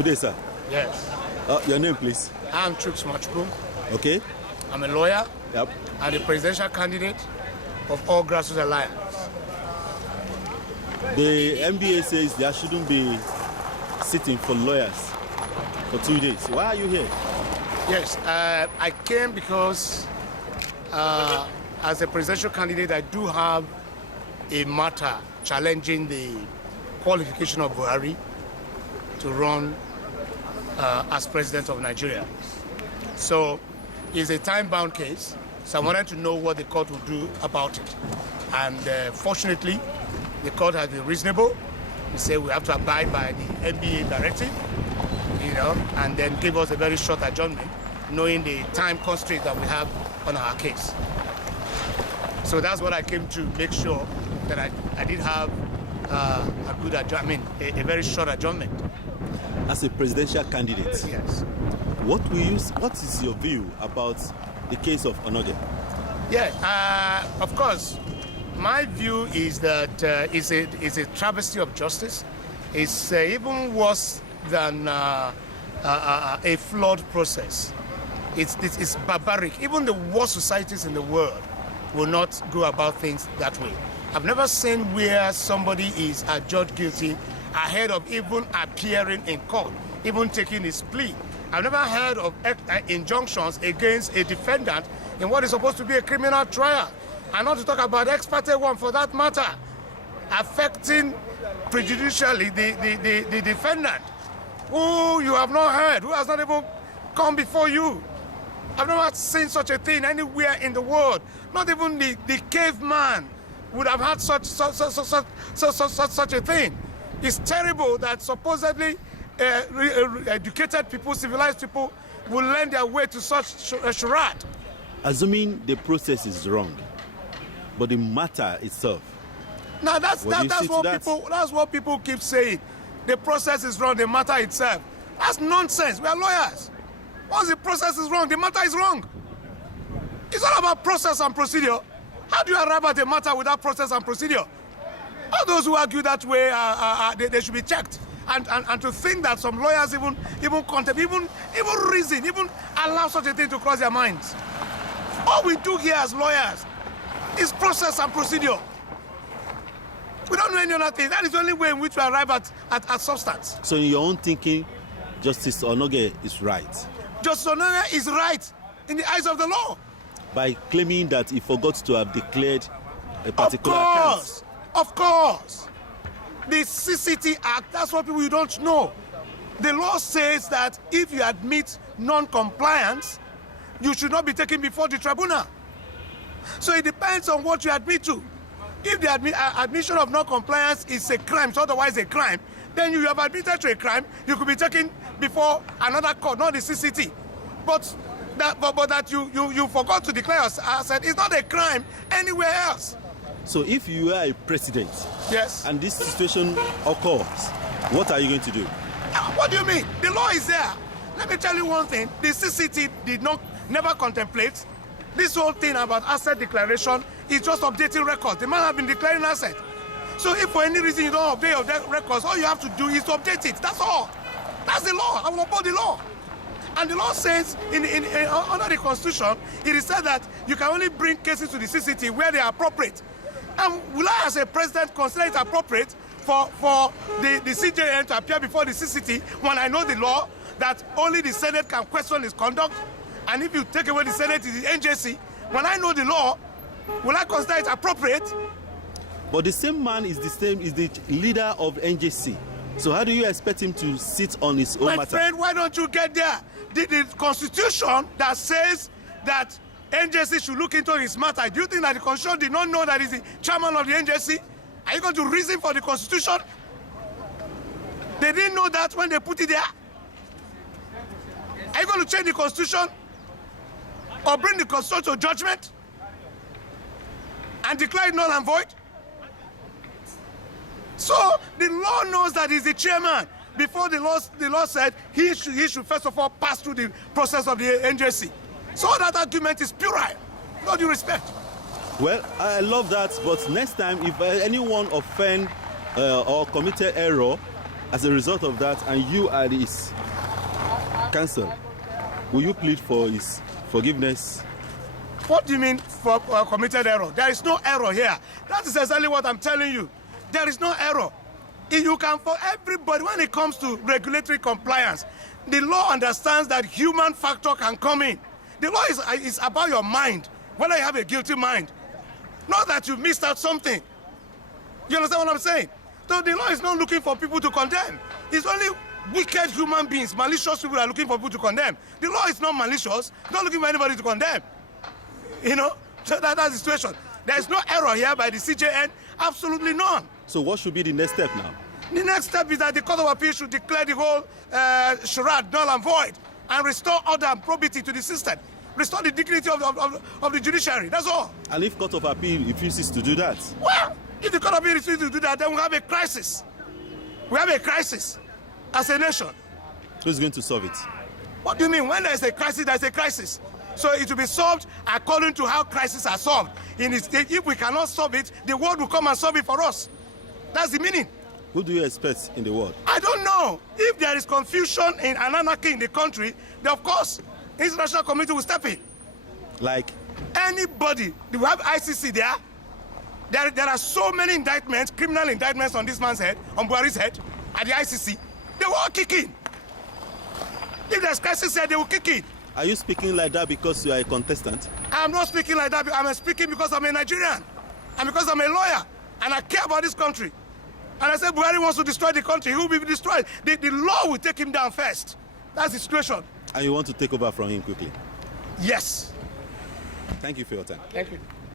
Good day, sir. Yes. Your name, please. I'm Chuks Machukwu. Okay. I'm a lawyer. Yep. And the presidential candidate of All Grassroots Alliance. The NBA says there shouldn't be sitting for lawyers for 2 days. Why are you here? Yes, I came because as a presidential candidate, I do have a matter challenging the qualification of Buhari to run as president of Nigeria. So it's a time-bound case, so I wanted to know what the court would do about it. And fortunately, the court has been reasonable. They say we have to abide by the NBA directive, and then give us a very short adjournment, knowing the time constraint that we have on our case. So that's what I came to make sure that I did have a good adjournment, a very short adjournment. As a presidential candidate, yes. What is your view about the case of Onnoghen? Yeah, of course. My view is that it's a travesty of justice. It's even worse than a flawed process. It's barbaric. Even the worst societies in the world will not go about things that way. I've never seen where somebody is adjudged guilty ahead of even appearing in court, even taking his plea. I've never heard of injunctions against a defendant in what is supposed to be a criminal trial. And not to talk about ex parte one for that matter, affecting prejudicially the defendant, who you have not heard, who has not even come before you. I've never seen such a thing anywhere in the world. Not even the caveman would have had such a thing. It's terrible that supposedly educated people, civilized people, will lend their way to such a charade. Assuming the process is wrong, but the matter itself. Now that's what people keep saying. The process is wrong, the matter itself. That's nonsense. We are lawyers. Once the process is wrong, the matter is wrong. It's all about process and procedure. How do you arrive at a matter without process and procedure? All those who argue that way, they should be checked. And to think that some lawyers even reason, even allow such a thing to cross their minds. All we do here as lawyers is process and procedure. We don't know any other thing. That is the only way in which we arrive at substance. So in your own thinking, Justice Onnoghen is right? Justice Onnoghen is right in the eyes of the law. By claiming that he forgot to have declared a particular account. Of course. The CCT Act, that's what people don't know. The law says that if you admit non-compliance, you should not be taken before the tribunal. So it depends on what you admit to. If the admission of non-compliance is a crime, so otherwise a crime, then you have admitted to a crime, you could be taken before another court, not the CCT. But that you forgot to declare as asset is not a crime anywhere else. So if you are a president, yes, and this situation occurs, what are you going to do? What do you mean? The law is there. Let me tell you one thing. The CCT never contemplate this whole thing about asset declaration. Is just updating records. The man has been declaring asset. So if for any reason you don't update your records, all you have to do is to update it. That's all. That's the law. I will uphold the law. And the law says, under the Constitution, it is said that you can only bring cases to the CCT where they are appropriate. And will I, as a president, consider it appropriate for the CJN to appear before the CCT when I know the law that only the Senate can question his conduct? And if you take away the Senate, it's the NJC. When I know the law, will I consider it appropriate? But the same man is the leader of NJC. So how do you expect him to sit on his own matter? My friend, why don't you get there? The Constitution that says that NJC should look into his matter. Do you think that the Constitution did not know that he's the chairman of the NJC? Are you going to reason for the Constitution? They didn't know that when they put it there. Are you going to change the Constitution? Or bring the Constitution to judgment? And declare it null and void? So the law knows that he's the chairman. Before the law said he should first of all pass through the process of the NJC. So that argument is puerile. No due respect. Well, I love that, but next time, if anyone offend or committed error as a result of that, and you are his counsel, will you plead for his forgiveness? What do you mean for committed error? There is no error here. That is exactly what I'm telling you. There is no error. If you can, for everybody, when it comes to regulatory compliance, the law understands that human factor can come in. The law is about your mind, whether you have a guilty mind. Not that you missed out something. You understand what I'm saying? So the law is not looking for people to condemn. It's only wicked human beings, malicious people are looking for people to condemn. The law is not malicious. It's not looking for anybody to condemn. You know? So that's the situation. There is no error here by the CJN. Absolutely none. So what should be the next step now? The next step is that the Court of Appeal should declare the whole charade null and void and restore order and probity to the system. Restore the dignity of the judiciary. That's all. And if Court of Appeal refuses to do that? Well, if the Court of Appeal refuses to do that, then we have a crisis. We have a crisis as a nation. Who's going to solve it? What do you mean? When there is a crisis, there is a crisis. So it will be solved according to how crises are solved. If we cannot solve it, the world will come and solve it for us. That's the meaning. Who do you expect in the world? I don't know. If there is confusion and anarchy in the country, then of course, the international community will step in. Like? Anybody. We have ICC there. There are so many indictments, criminal indictments on this man's head, on Buhari's head, at the ICC. They will all kick in. If there's crisis here, they will kick in. Are you speaking like that because you are a contestant? I'm not speaking like that. I'm speaking because I'm a Nigerian. And because I'm a lawyer. And I care about this country. And I said Buhari wants to destroy the country. He will be destroyed. The law will take him down first. That's the situation. And you want to take over from him quickly? Yes. Thank you for your time. Thank you.